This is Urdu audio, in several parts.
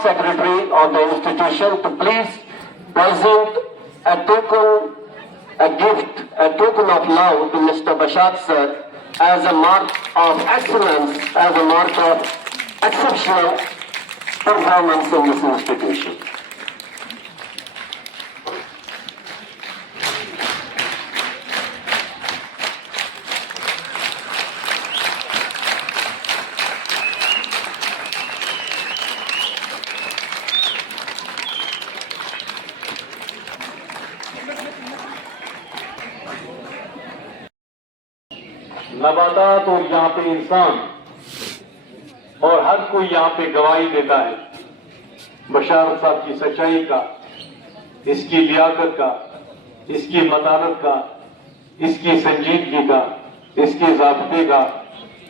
Secretary of the institution to please present a token, a gift, a token of love to Mr. Bashar sir as a mark of excellence, as a mark of exceptional performance in this institution. نباتات اور یہاں پہ انسان اور ہر کوئی یہاں پہ گواہی دیتا ہے بشارت صاحب کی سچائی کا، اس کی لیاقت کا، اس کی متانت کا، اس کی سنجیدگی کا، اس کے ضابطے کا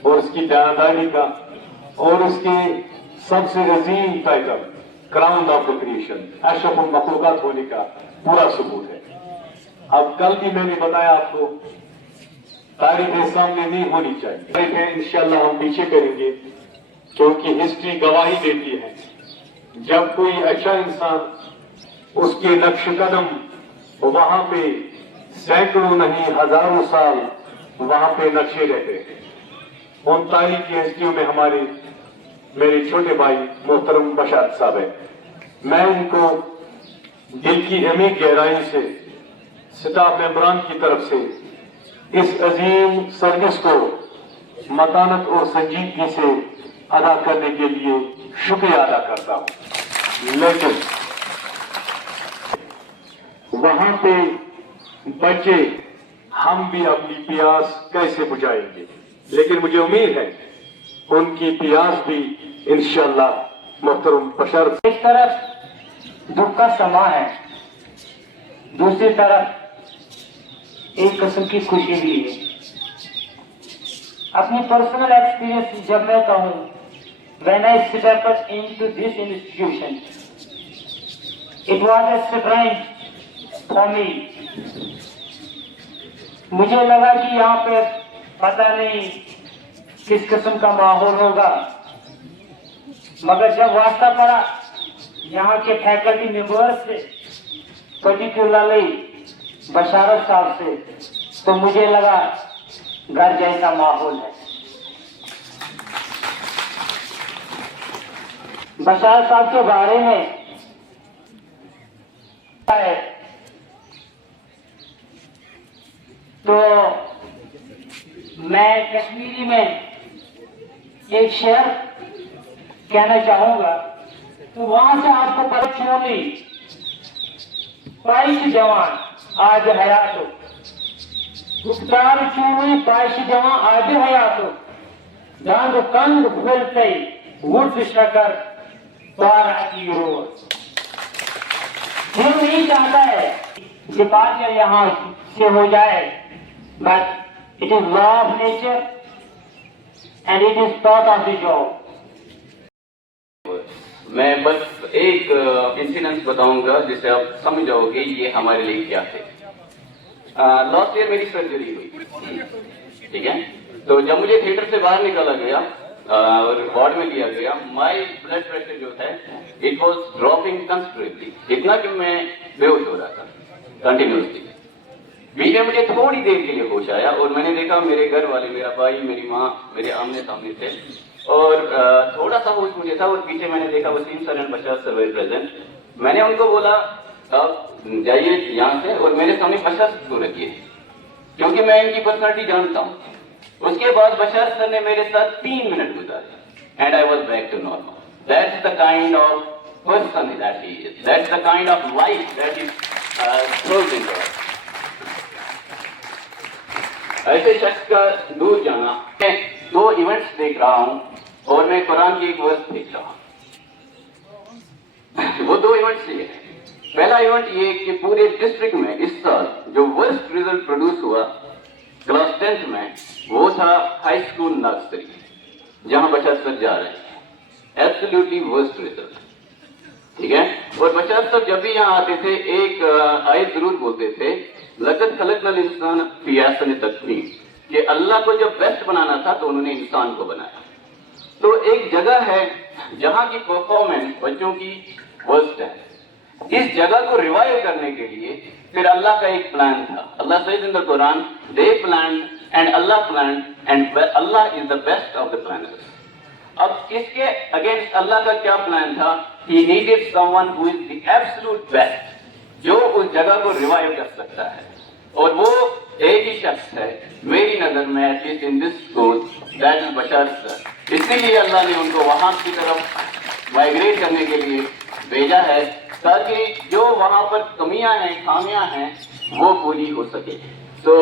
اور اس کی دیانتداری کا اور اس کے سب سے عظیم title crown of the creation, اشرف المخلوقات ہونے کا پورا ثبوت ہے۔ اب کل بھی میں نے بتایا آپ کو تاریخیں سامنے نہیں ہونی چاہیے، تاریخیں انشاءاللہ ہم پیچھے کریں گے کیونکہ ہسٹری گواہی دیتی ہے جب کوئی اچھا انسان اس کے نقش قدم وہاں پہ سینکڑوں نہیں ہزاروں سال وہاں پہ نقشے رہتے ہیں۔ ان تاریخی ہستیوں میں ہمارے میرے چھوٹے بھائی محترم بشار صاحب ہیں۔ میں ان کو دل کی عمیق گہرائی سے سٹاف ممبران کی طرف سے اس عظیم سروس کو متانت اور سنجیدگی سے ادا کرنے کے لیے شکریہ ادا کرتا ہوں، لیکن وہاں پہ بچے ہم بھی اپنی پیاس کیسے بجھائیں گے، لیکن مجھے امید ہے ان کی پیاس بھی انشاءاللہ محترم بشار ایک طرف دکھ کا سما ہے، دوسری طرف ایک قسم کی خوشی بھی ہے۔ اپنی پرسنل ایکسپیرینس جب میں کہوں when I stepped into this institution it was a strange for me۔ مجھے لگا کہ یہاں پہ پتہ نہیں کس قسم کا ماحول ہوگا، مگر جب واسطہ پڑا یہاں کے فیکلٹی ممبر سے، پرٹیکولرلی بشارت صاحب سے، تو مجھے لگا گھر جیسا ماحول ہے۔ بشار صاحب کے بارے میں تو میں کشمیری میں ایک شعر کہنا چاہوں گا، تو وہاں سے آپ کو پتہ چلی پائش جوان آج حیاتو، گفتار چونی پائش جوان آج حیاتو، داند کند بھولتے ورد شکر بارعتی روز۔ دل نہیں چاہتا ہے ڈپارچر یہاں سے ہو جائے، but it is law of nature and it is part of the job. میں بس ایک انسیڈنس بتاؤں گا جس سے آپ سمجھ جاؤ گے یہ ہمارے لیے کیا ہے۔ لاسٹ ایئر میری سرجری ہوئی، ٹھیک ہے، تو جب مجھے تھیٹر سے باہر نکالا گیا اور وارڈ میں لیا گیا، مائی بلڈ پریشر جو ہے اٹ واز ڈراپنگ کنسیڈریبلی، اتنا کہ میں بے ہوش ہو رہا تھا کنٹینیوسلی۔ بیچ میں مجھے تھوڑی دیر کے لیے ہوش آیا اور میں نے دیکھا میرے گھر والے، میرا بھائی، میری ماں میرے آمنے سامنے تھے اور تھوڑا سا ہوش مجھے تھا، اور پیچھے میں نے دیکھا Waseem sir and Bashar sir were present. میں نے ان کو بولا آپ جائیے یہاں سے اور میرے سامنے بشار سر کو رکھیے کیونکہ میں ان کی پرسنالٹی جانتا ہوں۔ اس کے بعد بشار سر نے میرے ساتھ 3 منٹ گزارے and I was back to normal. That's the kind of person that he is, that's the kind of life that is throws into us. ایسے شخص کا دور جانا، میں 2 ایونٹس دیکھ رہا ہوں اور میں قرآن کی ایک ورس دیکھ رہا ہوں۔ وہ 2 ایونٹس یہ ہیں۔ پہلا ایونٹ یہ کہ پورے ڈسٹرکٹ میں اس سال جو ورسٹ ریزلٹ پروڈیوس ہوا کلاس 10th میں، وہ تھا ہائی اسکول نرسری جہاں بچہ سر جا رہے ہیں، ایبسلیوٹلی ورسٹ ریزلٹ، ٹھیک ہے۔ اور بچہ سر جب بھی یہاں آتے تھے ایک آیت ضرور بولتے تھے، لقد خلقنا الانسان فی احسن تقویم، کہ اللہ کو جب بیسٹ بنانا تھا تو انہوں نے انسان کو بنایا۔ تو ایک جگہ ہے جہاں کی پرفارمنس بچوں کی ورسٹ ہے. اس جگہ کو ریوائیو کرنے کے لیے پھر اللہ کا ایک پلان تھا. اللہ says in the Quran, they planned and Allah planned and Allah is the best of the planners. اب اس کے اگینسٹ اللہ کا کیا پلان تھا؟ He needed someone who is the absolute best, جو اس جگہ کو ریوائیو کر سکتا ہے. اور وہ ایک ہی شخص ہے میری نظر میں, at least in this school, that is Bashar sir. اسی لیے اللہ نے ان کو وہاں کی طرف مائگریٹ کرنے کے لیے بھیجا ہے تاکہ جو وہاں پر کمیاں ہیں, خامیاں ہیں, وہ پوری ہو سکے. تو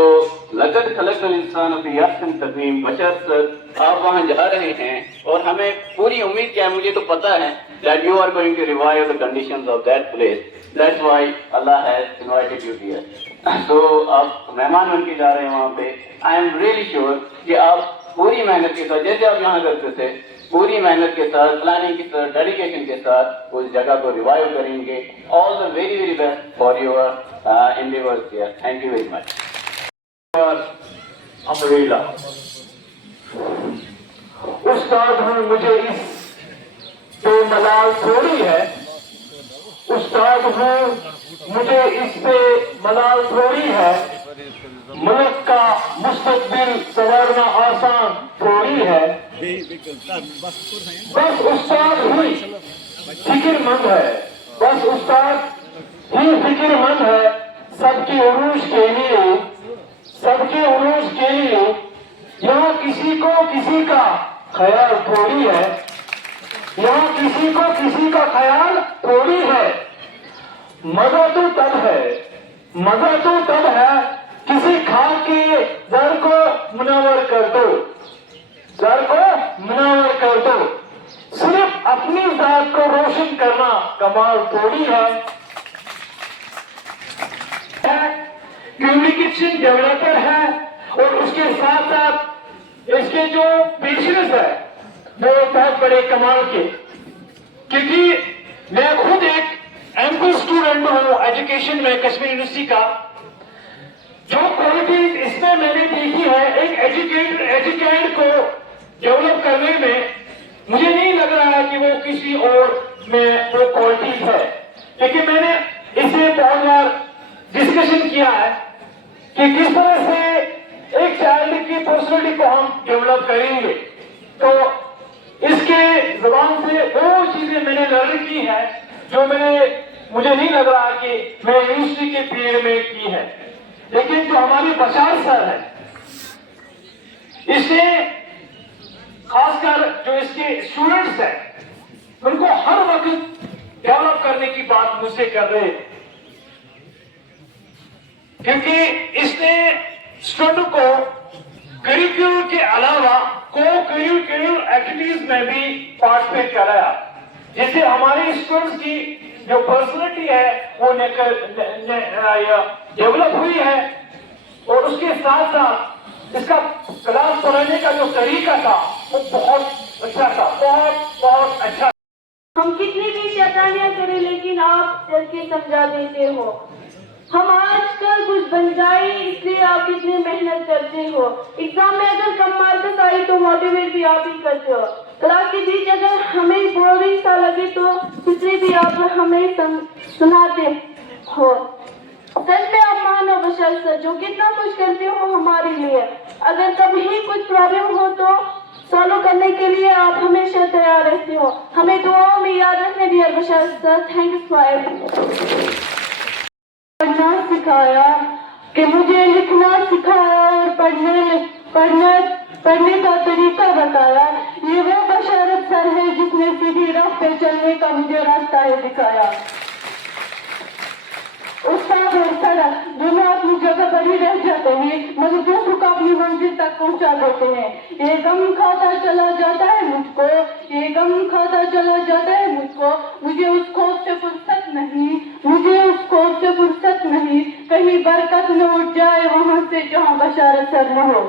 لقد خلقنا الانسان فی احسن تقویم. بشار سر آپ وہاں جا رہے ہیں اور ہمیں پوری امید کیا ہے, مجھے تو پتا ہے that you are going to revive the conditions of that place. That's why Allah has invited you here. So آپ مہمان بن کے جا رہے ہیں وہاں پہ. I am really sure کہ آپ پوری محنت کے ساتھ, جیسے آپ یہاں کرتے تھے, پوری محنت کے ساتھ, پلاننگ کے ساتھ, ڈیڈیکیشن کے ساتھ اس جگہ کو ریوائیو کریں گے. All the very very best for your endeavors here. Thank you very much. امریلا استاد ہوں, مجھے اس پہ ملال تھوڑی ہے. استاد ہوں, مجھے اس پہ ملال تھوڑی ہے. ملک کا مستقبل سنوارنا آسان تھوڑی ہے. بس استاد ہی فکر مند ہے, بس استاد ہی فکر مند ہے سب کے عروج کے لیے, سب کے عروج کے لیے. یہاں کسی کو کسی کا خیال تھوڑی ہے, یہاں کسی کو کسی کا خیال تھوڑی ہے. مزہ تو تب ہے, مزہ تو تب ہے کسی کھا کے زر کو منور کر دو, زر کو منور کر دو. صرف اپنی ذات کو روشن کرنا کمال تھوڑی ہے. کمیونیکیشن ڈیولپر ہے اور اس کے ساتھ ساتھ اس کے جو پیشنس ہے وہ بہت بڑے کمال کے. کیونکہ میں خود ایک ایم پی اسٹوڈنٹ ہوں ایجوکیشن میں کشمیر یونیورسٹی کا. جو کوالٹیز اس میں نے دیکھی ہے ایک ایجوکیٹڈ کو ڈیولپ کرنے میں, مجھے نہیں لگ رہا ہے کہ وہ کسی اور میں وہ کوالٹیز ہے. لیکن میں نے اسے بہت بار ڈسکشن کیا ہے کہ کس طرح سے ایک چائلڈ کی پرسنالٹی کو ہم ڈیولپ کریں گے. تو اس کے زبان سے وہ چیزیں میں نے لرن کی ہے جو مجھے نہیں لگ رہا کہ میں یونیورسٹی کے پیریڈ میں کی ہے. لیکن جو ہماری بشار سر ہے, اس نے خاص کر جو اس کے اسٹوڈنٹس ہیں ان کو ہر وقت ڈیولپ کرنے کی بات مجھ سے کر رہے ہیں, کیونکہ اس نے اسٹوڈنٹ کو کریکولر کے علاوہ کو کریکولر ایکٹیویٹیز میں بھی پارٹیسپیٹ کرایا, جس سے ہماری اسٹوڈنٹس کی جو پرسنالٹی ہے وہ ڈیولپ ہوئی ہے. اور اس کے ساتھ ساتھ اس کا کلاس پڑھانے کا جو طریقہ تھا وہ بہت اچھا تھا, بہت بہت اچھا. ہم کتنی بھی شیطانیاں کریں لیکن آپ چل کے سمجھا دیتے ہو. ہم آج کل کچھ بن جائے اس لیے آپ اتنی محنت کرتے ہو. ایگزام میں اگر کم مارکس آئی تو موٹیویٹ بھی آپ ہی کرتے ہو. کلاس کے بیچ اگر ہمیں بورنگ سا لگے تو اس لیے بھی آپ ہمیں سناتے ہو. سچ میں آپ مانو بشار سر جو کتنا کچھ کرتے ہو ہمارے لیے. اگر کبھی کچھ پرابلم ہو تو سالو کرنے کے لیے آپ ہمیشہ تیار رہتے ہو. ہمیں دعاؤں میں یاد رکھنے dear Bashar sir. Thank you for everything. پڑھنا سکھایا کہ مجھے لکھنا سکھایا اور پڑھنے کا طریقہ بتایا. یہ وہ بشارت سر ہے جس نے سیدھی راہ پہ چلنے کا مجھے راستہ دکھایا. استاد اور سڑک دونوں اپنی جگہ پر ہی رہ جاتے ہیں مگر دوسروں کو اپنی منزل تک پہنچا دیتے ہیں. یہ غم کھاتا چلا جاتا ہے مجھ کو, یہ غم کھاتا چلا جاتا ہے مجھ کو. مجھے اس خوف سے فرصت نہیں, مجھے اس خوف سے فرصت نہیں کہیں برکت نہ اٹھ جائے وہاں سے جہاں بشارت سر نہ ہو.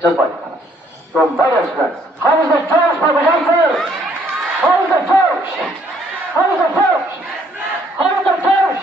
Just like that. From various friends. How is the church, Brother Johnson? How is the church? How is the church? How is the church?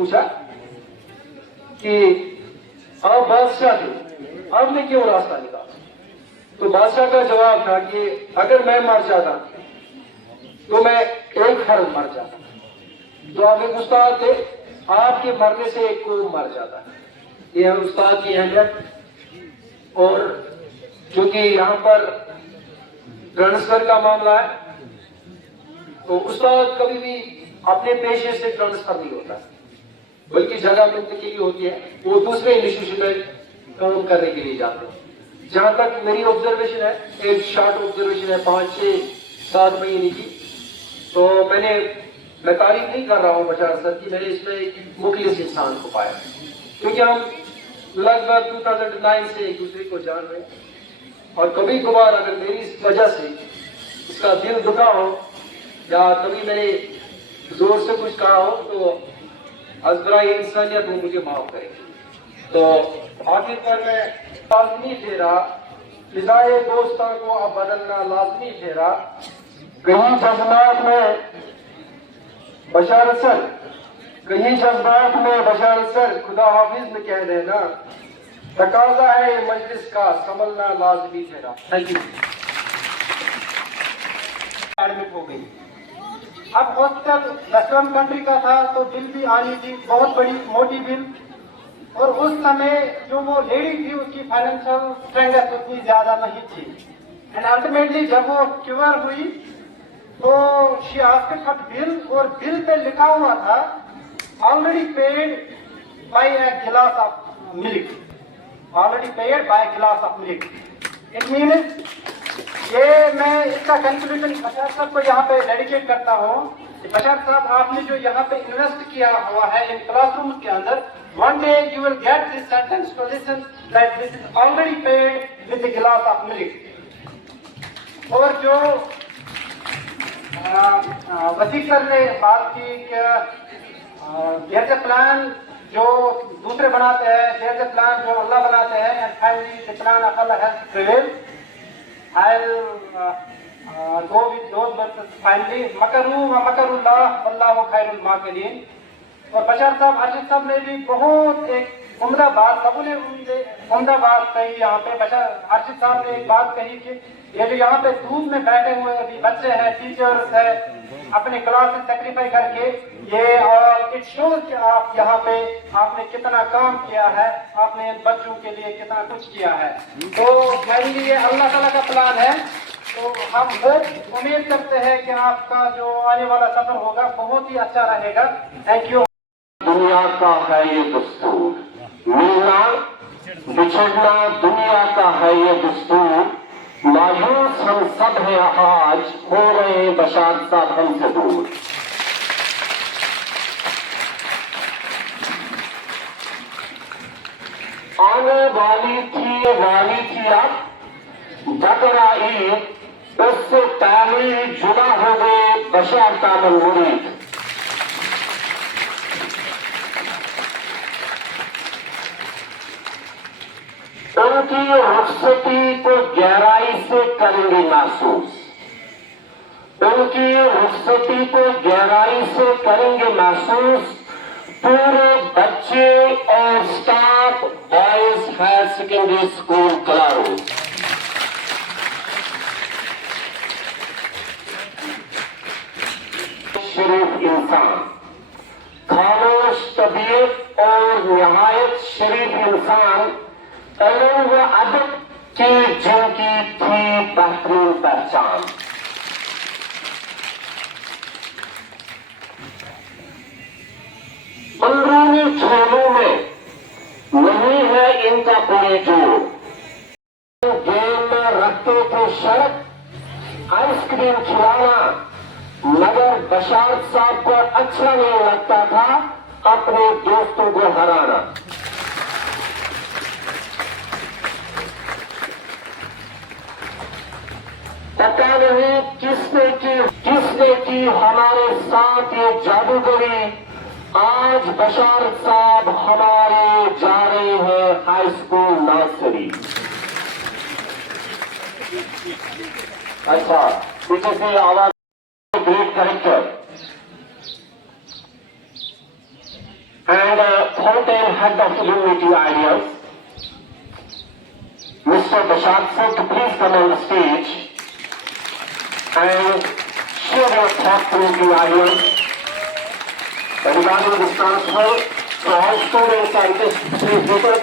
پوچھا کہ آپ بادشاہ تھے، آپ نے کیوں راستہ نکالا؟ تو بادشاہ کا جواب تھا کہ اگر میں مر جاتا تو میں ایک فرد مر جاتا، جو آپ ایک استاد تھے، آپ کے مرنے سے ایک کو مر جاتا ہے۔ یہ ہے استاد کی اہمیت۔ اور چونکہ یہاں پر ٹرانسفر کا معاملہ ہے تو استاد کبھی بھی اپنے پیشے سے ٹرانسفر نہیں ہوتا، بلکہ جگہ منتقلی ہوتی ہے، وہ دوسرے انسٹیٹیوشن میں کام کرنے کے لیے جاتے ہیں۔ جہاں تک میری آبزرویشن ہے، ایک شارٹ آبزرویشن ہے 5-6-7 مہینے کی، تو میں تعریف نہیں کر رہا ہوں بشار سر کی، میں نے اس میں ایک مخلص انسان کو پایا، کیونکہ ہم لگ بھگ 2009 سے ایک دوسرے کو جان رہے ہیں، اور کبھی کبھار اگر میری اس وجہ سے اس کا دل دکھا ہو یا کبھی میں نے زور سے کچھ کہا ہو تو از برائے انسانیت وہ مجھے معاف کرے۔ تو آخر پر میں لازمی ٹھہرا، فضائے دوستاں کو اب بدلنا لازمی ٹھہرا، کہیں جذبات میں بشار سر، کہیں جذبات میں بشار سر خدا حافظ میں کہہ دینا، تقاضا ہے یہ مجلس کا سنبھلنا لازمی ٹھہرا۔ Thank you. ایڈمٹ ہو گئی، اب ہاسپٹل ویسٹرن کنٹری کا تھا تو بل بھی آنی تھی، بہت بڑی موٹی بل، اور اس سمے جو وہ لیڈی تھی اس کی فائنینشیل اسٹرینگتھ اتنی زیادہ نہیں تھی، اینڈ الٹیمیٹلی جب وہ کیور ہوئی تو شی آسکڈ فار بل، اور بل پہ لکھا ہوا تھا already paid by a glass of milk, already paid by glass of milk. It means یہ میں اس کا کنکلوژن بشار صاحب کو یہاں پہ ڈیڈیکیٹ کرتا ہوں کہ بشار صاحب آپ نے جو یہاں پہ انویسٹ کیا ہوا ہے ان کلاس روم کے اندر، one day you will get this sentence to listen that this is already paid with a glass of milk۔ اور جو وسیع سر نے بات کی کہ there's a plan جو دوسرے بناتے ہیں، there's a plan جو اللہ بناتے ہیں، and finally the plan of Allah has prevailed۔ I'll go with those verses finally۔ مکروا ومکر اللہ واللہ خیر الماکرین۔ اور بشار صاحب، ارشد صاحب نے بھی بہت ایک عمدہ بات، سب نے عمدہ بات کہی یہاں پہ۔ ارشد صاحب نے ایک بات کہی کہ یہ جو یہاں پہ دھوپ میں بیٹھے ہوئے ابھی بچے ہیں، ٹیچرز ہیں، اپنے کلاس سے سیکریفائی کر کے، یہ اور اٹ شوز کہ آپ یہاں پہ آپ نے کتنا کام کیا ہے، آپ نے ان بچوں کے لیے کتنا کچھ کیا ہے۔ تو میرے لیے اللہ تعالیٰ کا پلان ہے، تو ہم بہت امید کرتے ہیں کہ آپ کا جو آنے والا سفر ہوگا بہت ہی اچھا رہے گا۔ Thank you. دنیا کا ہے یہ دستور، ملنا بچھڑنا دنیا کا ہے یہ دستور، مایوس ہم سب ہیں آج، ہو رہے ہیں بشار صاحب ہم سے دور۔ آنے والی تھی اب بقرہ عید، اس سے پہلے جدا ہو گئے بشار تامل مرید۔ ان کی رخصتی کو گہرائی سے کریں گے محسوس، ان کی رخصتی کو گہرائی سے کریں گے محسوس، پورے بچے اور staff boys higher secondary school Kalaroos. شریف انسان، خاموش طبیعت اور نہایت شریف انسان، علم و ادب کی جن کی تھی بہترین پہچان۔ اندرونی کھیلوں میں نہیں ہے ان کا کوئی جوڑ، گیم میں رکھتے تھے شرط آئس کریم کھلانا، مگر بشار صاحب کو اچھا نہیں لگتا تھا اپنے دوستوں کو ہرانا۔ پتہ نہیں کس نے کی ہمارے ساتھ یہ جادوگری، آج بشار صاحب ہمارے جا رہے ہیں ہائی اسکول نرسری۔ اچھا پیچھے سے آواز، great character long-time head of Unity Ideas, Mr. Bashad sir, to please come on the stage and share your thoughts on the ideas regarding this transfer. So all students and guests, please visit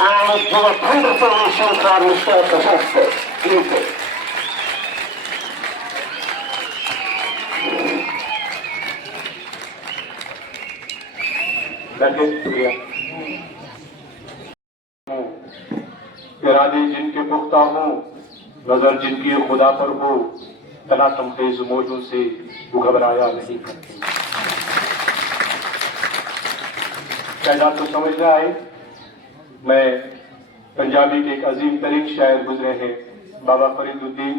and give a wonderful mission for Mr. Bashad sir. Please sir. شکریہ. ارادے جن کے پختہ ہوں، نظر جن کی خدا پر ہو، تلاطم خیز موجوں سے وہ گھبرایا نہیں کرتے. کہنا تو سمجھ رہا ہے. میں پنجابی کے ایک عظیم ترین شاعر گزرے ہیں بابا فرید الدین،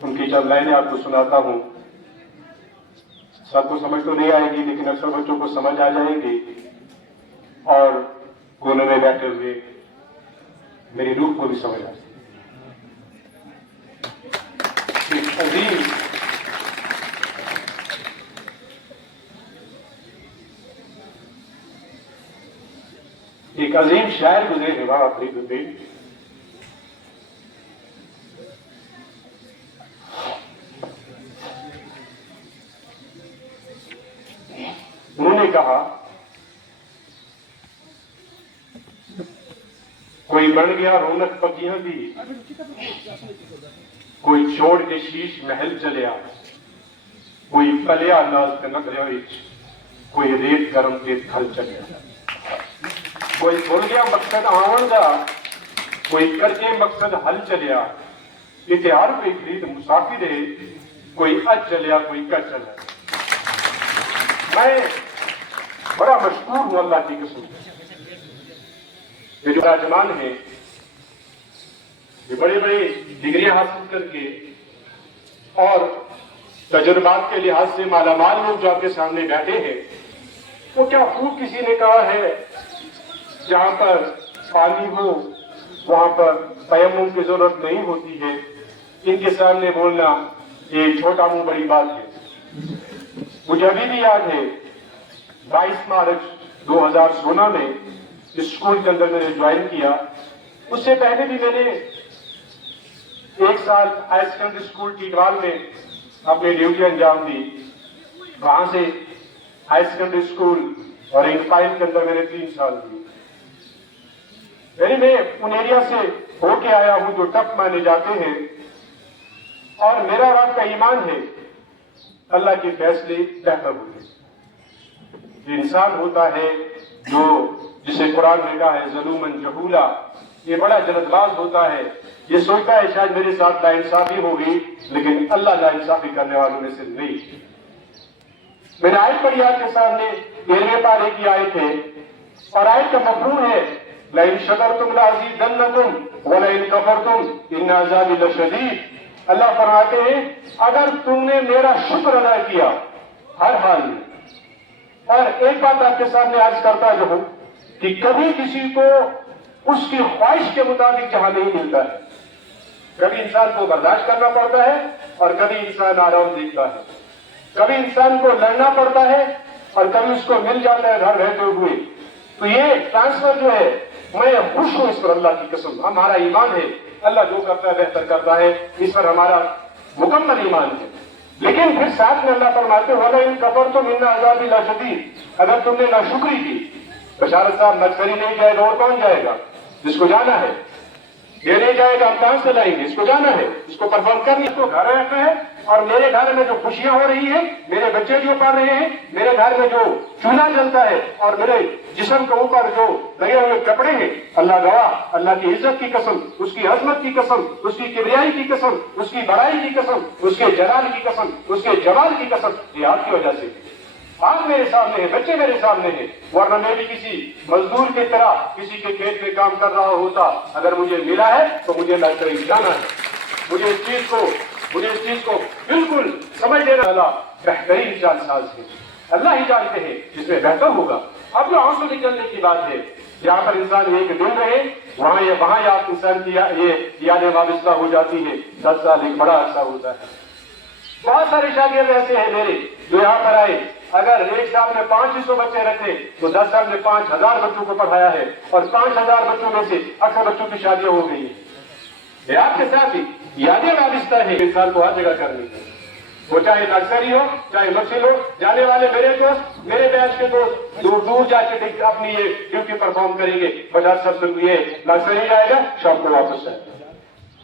ان کی جب لائنیں آپ کو سناتا ہوں، سب کو سمجھ تو نہیں آئے گی لیکن اکثر بچوں کو سمجھ آ جائے گی اور کونے میں بیٹھے ہوئے میری روح کو بھی سمجھ آ جائے. ایک عظیم شاعر گزرے ہیں بابا فرید الدین. انہوں نے کہا کوئی بن گیا رونق پکیاں دی، کوئی چھوڑ کے شیش محل چلیا، کوئی پلیا ناز نگریا وچ، کوئی ریت گرم کے تھل چلیا، کوئی بھول گیا مقصد آون دا، کوئی کر کے مقصد حل چلیا، اتحار کوئی خرید مسافر ہے، کوئی اج چلیا کوئی کر چلیا. میں بڑا مشکور ہوں اللہ کی قسم. یہ جو نوجوان ہیں یہ بڑے بڑے ڈگریاں حاصل کر کے اور تجربات کے لحاظ سے مالا مال لوگ جو آپ کے سامنے بیٹھے ہیں، وہ کیا خوب کسی نے کہا ہے جہاں پر پانی ہو وہاں پر تیمم کی ضرورت نہیں ہوتی ہے. ان کے سامنے بولنا ایک چھوٹا منہ بڑی بات ہے. مجھے ابھی بھی یاد ہے 22 مارچ 2016 میں اسکول کے اندر میں نے جوائن کیا. اس سے پہلے بھی میں نے 1 سال ہائی سیکنڈری اسکول ٹیکوال میں اپنی ڈیوٹی انجام دی. وہاں سے ہائی سیکنڈری اسکول اور انک فائل کے اندر میں نے 3 سال دی. یعنی میں ان ایریا سے ہو کے آیا ہوں جو ٹف مانے جاتے ہیں، اور میرا اور آپ کا ایمان ہے اللہ کے فیصلے بہتر ہوتے ہیں. یہ انسان ہوتا ہے جو جسے قرآن نے کہا ہے ظلومن جہولا، یہ بڑا جلد باز ہوتا ہے. یہ سوچتا ہے شاید میرے ساتھ ناانصافی ہوگی، لیکن اللہ ناانصافی کرنے والوں میں سے نہیں. میں نے آیت پڑھی آپ کے سامنے 13ویں پارے کی آیت ہے، اور آیت کا مفہوم ہے لئن شکرتم لازیدنکم ولئن کفرتم ان عذابی لشدید. اللہ فرماتے ہیں اگر تم نے میرا شکر ادا کیا ہر حال میں. اور ایک بات آپ کے سامنے عرض کرتا جو ہوں کہ کبھی کسی کو اس کی خواہش کے مطابق جہاں نہیں ملتا ہے. کبھی انسان کو برداشت کرنا پڑتا ہے اور کبھی انسان آرام دیکھتا ہے. کبھی انسان کو لڑنا پڑتا ہے اور کبھی اس کو مل جاتا ہے گھر رہتے ہوئے. تو یہ ٹرانسفر جو ہے میں خوش ہوں اس پر اللہ کی قسم. ہمارا ایمان ہے اللہ جو کرتا ہے بہتر کرتا ہے، اس پر ہمارا مکمل ایمان ہے. لیکن پھر ساتھ میں اللہ فرماتے وَلَئِن كَفَرْتُمْ إِنَّ عَذَابِي لَشَدِيدٌ. اگر تم نے ناشکری کی، بشارت صاحب مدفری نہیں جائے گا اور کون جائے گا؟ جس کو جانا ہے. یہ نہیں جائے گا ہم کہاں سے لائیں گے؟ اس کو جانا ہے، اس کو پرفارم کرنا ہے. اس کو گھر رہنا ہے، اور میرے گھر میں جو خوشیاں ہو رہی ہیں، میرے بچے جو پڑھ رہے ہیں، میرے گھر میں جو چولہا جلتا ہے اور میرے جسم کے اوپر جو لگے ہوئے کپڑے ہیں، اللہ گواہ، اللہ کی عزت کی قسم، اس کی عظمت کی قسم، اس کی کبریائی کی قسم، اس کی بڑائی کی قسم، اس کے جلال کی قسم، اس کے جمال کی قسم، یہ آپ کی وجہ سے. آپ میرے سامنے ہیں، بچے میرے سامنے ہیں، ورنہ میں بھی کسی مزدور کی طرح کسی کے کھیت میں کام کر رہا ہوتا. اگر مجھے ملا ہے تو مجھے نرسری جانا ہے. مجھے اس چیز کو بالکل سمجھ لینا والا بہترین جان ساز ہے. اللہ ہی جانتے ہیں جس میں بہتر ہوگا. اب جو آنسو نکلنے کی بات ہے، جہاں پر انسان ایک دن رہے وہاں یا انسان کی یہ یادیں وابستہ ہو جاتی ہے. 10 سال ایک بڑا عرصہ ہوتا ہے. بہت سارے شاگرد ایسے ہیں میرے جو یہاں پر آئے اگر ایک سال میں 500 بچے رکھے تو 10 سال میں 5000 بچوں کو پڑھایا ہے، اور 5000 بچوں میں سے اکثر بچوں کی شادیاں ہو گئی ہیں۔ یہ آپ کے ساتھ ہی یادیں وابستہ ہے انسان کو ہر جگہ کرنی ہے، وہ چاہے نرسری ہو چاہے مسجد ہو۔ جانے والے میرے دوست، میرے بیچ کے دوست دور دور جا کے اپنی یہ ڈیوٹی پرفارم کریں گے۔ بجاج سب سے یہ نرسری جائے گا، شام کو واپس آئے گا۔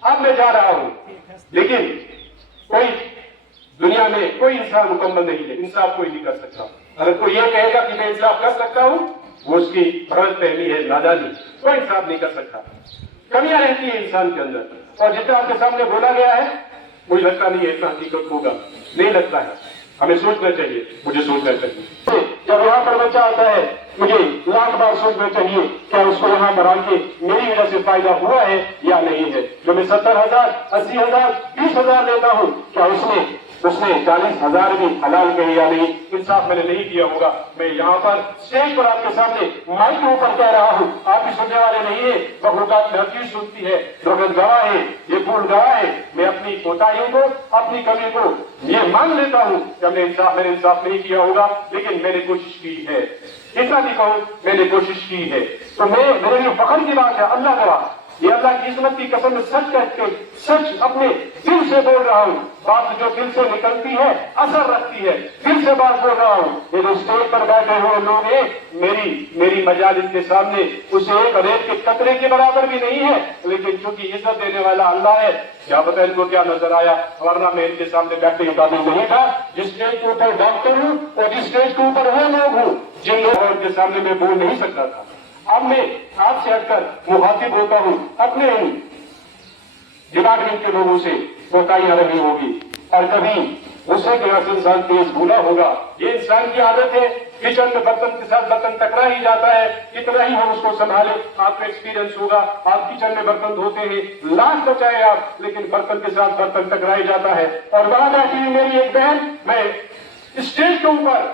اب میں جا رہا ہوں، لیکن کوئی دنیا میں کوئی انسان مکمل نہیں ہے، انصاف کوئی نہیں کر سکتا۔ اگر کوئی یہ کہے گا کہ میں انصاف کر سکتا ہوں، وہ اس کی غلط فہمی ہے، نادانی۔ کوئی انصاف نہیں کر سکتا، کمیاں رہتی ہیں انسان کے اندر، اور جتنا آپ کے سامنے بولا گیا ہے مجھے لگتا نہیں ہے اتنا حقیقت ہوگا، نہیں لگتا ہے۔ ہمیں سوچنا چاہیے، مجھے سوچنا چاہیے۔ جب یہاں پر بچہ آتا ہے مجھے لاکھ بار سوچنا چاہیے کیا اس کو یہاں پر آ کے میری وجہ سے فائدہ ہوا ہے یا نہیں ہے۔ جو میں 70,000 80,000 20,000 لیتا ہوں، کیا اس نے 40,000 بھی حلال کہے یا نہیں؟ انصاف میں نے نہیں کیا ہوگا۔ میں یہاں پر اسٹیج پر آپ کے سامنے مائک کے اوپر کہہ رہا ہوں، آپ بھی سننے والے نہیں ہیں، مخلوقات میں ہر چیز سنتی ہے، درخت گواہ ہے، یہ پھول گواہ ہے۔ میں اپنی کوتاہیوں کو، اپنی کمی کو یہ مان لیتا ہوں کہ میں نے انصاف نہیں کیا ہوگا، لیکن میں نے کوشش کی ہے۔ اتنا بھی کہوں میں نے کوشش کی ہے، تو میرے لیے فخر کی بات ہے، اللہ گواہ، یہ اللہ کی عظمت کی قسم میں سچ کہہ کے سچ اپنے دل سے بول رہا ہوں۔ بات جو دل سے نکلتی ہے اثر رکھتی ہے، دل سے بات بول رہا ہوں۔ یہ جو اسٹیج پر بیٹھے ہوئے لوگ ہیں، میری مجالس کے سامنے اسے ایک ریت کے قطرے کے برابر بھی نہیں ہے، لیکن چونکہ عزت دینے والا اللہ ہے، کیا پتہ ان کو کیا نظر آیا، ورنہ میں ان کے سامنے بیٹھنے کے قابل نہیں تھا۔ جس اسٹیج کے اوپر ڈاکٹر ہوں اور جس اسٹیج کے اوپر وہ لوگ ہوں جن لوگوں کے سامنے میں بول نہیں سکتا تھا۔ اب میں آپ سے ہٹ کر مخاطب ہوتا ہوں اپنے ڈپارٹمنٹ کے لوگوں سے، کوتاہیاں رہی ہوگی اور کبھی غصے کے وقت انسان تیز بھولا ہوگا۔ یہ انسان کی عادت ہے، کچن میں برتن کے ساتھ برتن ٹکرا ہی جاتا ہے، کتنا ہی ہم اس کو سنبھالیں۔ آپ کا ایکسپیرینس ہوگا، آپ کچن میں برتن دھوتے ہیں، لاش بچائے آپ، لیکن برتن کے ساتھ برتن ٹکرا ہی جاتا ہے۔ اور وہاں بیٹھی ہوئی میری ایک بہن، میں اسٹیج کے اوپر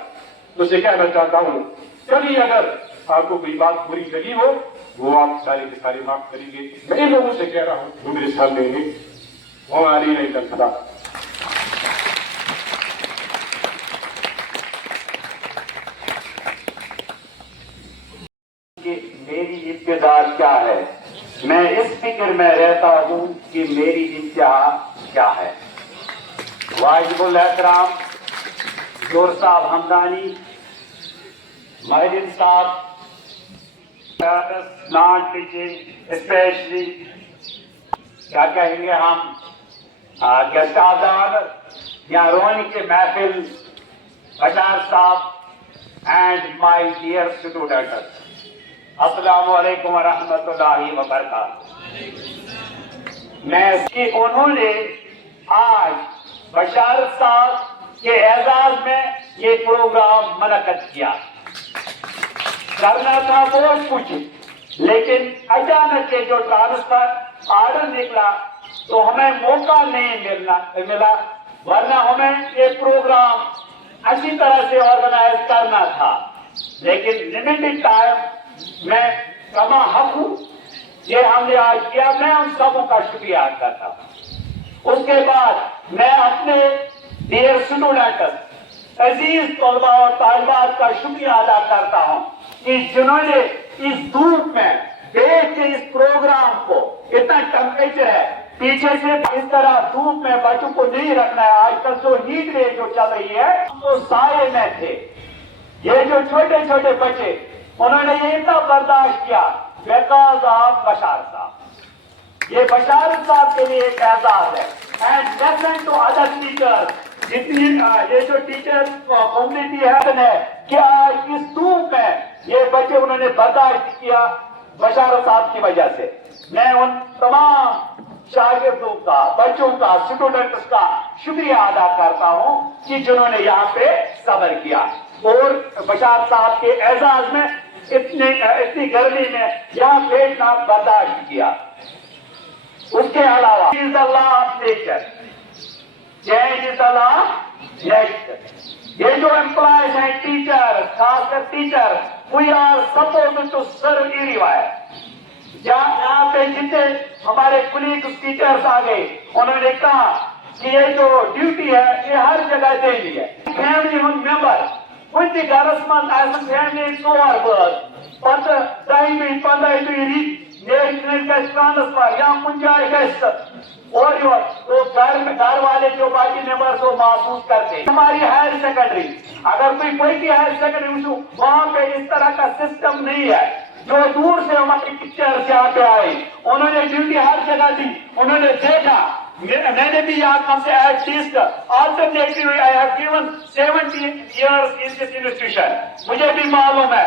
اسے کہنا چاہتا ہوں، کبھی اگر آپ کو کوئی بات بری لگی ہو وہ آپ سارے کے سارے معاف کریں گے۔ میں ان لوگوں سے کہہ رہا ہوں جو میرے سامنے ہیں، وہ علی نہیں کرتا۔ کہ میری ابتدا کیا ہے، میں اس فکر میں رہتا ہوں کہ میری انتہا کیا ہے۔ واجب الاحترام زور صاحب ہمدانی، مہدین صاحب، نان ٹیچنگ اسپیشلی کیا کہیں گے ہم گیسٹ آزاد یا رونی کے محفل، بشار صاحب اینڈ مائی ڈیئر اسٹوڈنٹس، السلام علیکم ورحمۃ اللہ وبرکاتہ۔ میں کہ انہوں نے آج بشار صاحب کے اعزاز میں یہ پروگرام منعقد کیا، کرنا تھا بہت کچھ، لیکن اچانک سے جو ٹرانسفر آرڈر نکلا تو ہمیں موقع نہیں ملا، ورنہ ہمیں یہ پروگرام اچھی طرح سے آرگنائز کرنا تھا، لیکن لمیٹڈ ٹائم میں کما حق ہوں یہ ہم نے آج کیا۔ میں ان سبوں کا شکریہ ادا کرتا ہوں۔ اس کے بعد میں اپنے ڈیئر اسٹوڈنٹس، عزیز طلباء اور طالبات کا شکریہ ادا کرتا ہوں کہ جنہوں نے اس دھوپ میں دیکھ کے اس پروگرام کو، اتنا ٹمپریچر ہے، پیچھے سے اس طرح دھوپ میں بچوں کو نہیں رکھنا ہے۔ آج کل جو ہیٹ ویو جو چل رہی ہے تو سائے میں تھے، یہ جو چھوٹے چھوٹے بچے انہوں نے یہ اتنا برداشت کیا بیکاز آف بشار صاحب۔ یہ بشار صاحب کے لیے ایک اعزاز ہے۔ And different to other teachers, جتنی یہ جو ٹیچر کمیونٹی ہے کیا اس دھوپ میں یہ بچے انہوں نے برداشت کیا بشار صاحب کی وجہ سے۔ میں ان تمام شاگردوں کا، بچوں کا، اسٹوڈنٹس کا شکریہ ادا کرتا ہوں کہ جنہوں نے یہاں پہ صبر کیا اور بشار صاحب کے اعزاز میں اتنی گرمی میں یہاں بیٹھنا برداشت کیا۔ اس کے علاوہ change the law of nature, change the law nature, یہ جو امپلائیز ہیں ٹیچر، خاص کر teacher, we are supported to serve everywhere. یہاں پہ جتنے ہمارے کولیگز ٹیچرز آ گئے انہوں نے کہا کہ یہ جو ڈیوٹی ہے یہ ہر جگہ دینی ہے۔ فیملی ممبر کُنہِ گَرَس منٛز آسن فیملی 4 بٲژ پَتہٕ 10 15 رٮ۪تۍ نیرِ کٲنٛسہِ گژھِ ٹرانسفر یا کُنہِ جایہِ گژھِ اور یور تو گھر والے جو باقی ممبرس وہ محسوس کرتے ہماری ہائر سیکنڈری اگر کوئی پوئٹی ہائر سیکنڈری وچھو وہاں پہ اس طرح کا سسٹم نہیں ہے جو دور سے ہمارے ٹیچرس یہاں پہ آئے انہوں نے ڈیوٹی ہر جگہ دی انہوں نے دیکھا میں نے بھی یہاں کم سے at least alternately I have given 17 years in this institution مجھے بھی معلوم ہے